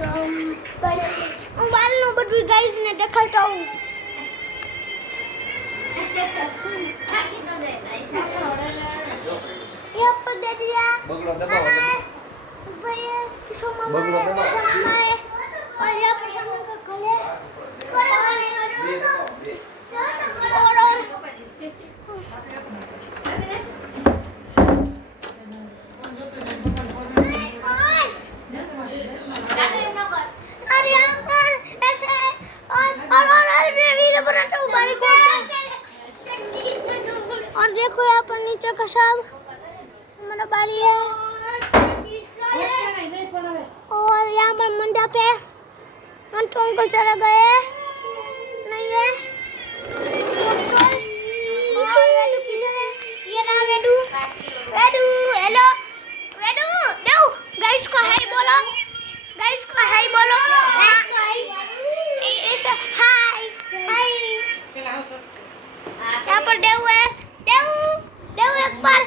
तो बाल no बटवी guys ने देखाता हूँ ये पर दे दिया बगड़ो दबाओ भैया किसो मामा बगड़ो दबाओ मामा है और यहाँ पर सामने का गले और अरे यहाँ पर ऐसे और वीडियो बनाता हूँ बारी को और देखो यहाँ पर नीचे का सब हमारा बारी है और यहाँ पर मंडप है मंटू अंकल चले गए नहीं है अंकल और वेडू किधर है ये रहा वेडू वेडू हेलो वेडू देव गाइस को हाय बोलो गाइस को हाय बोलो ऐसा हाय हाय यहाँ पर देव है देव देव एक बार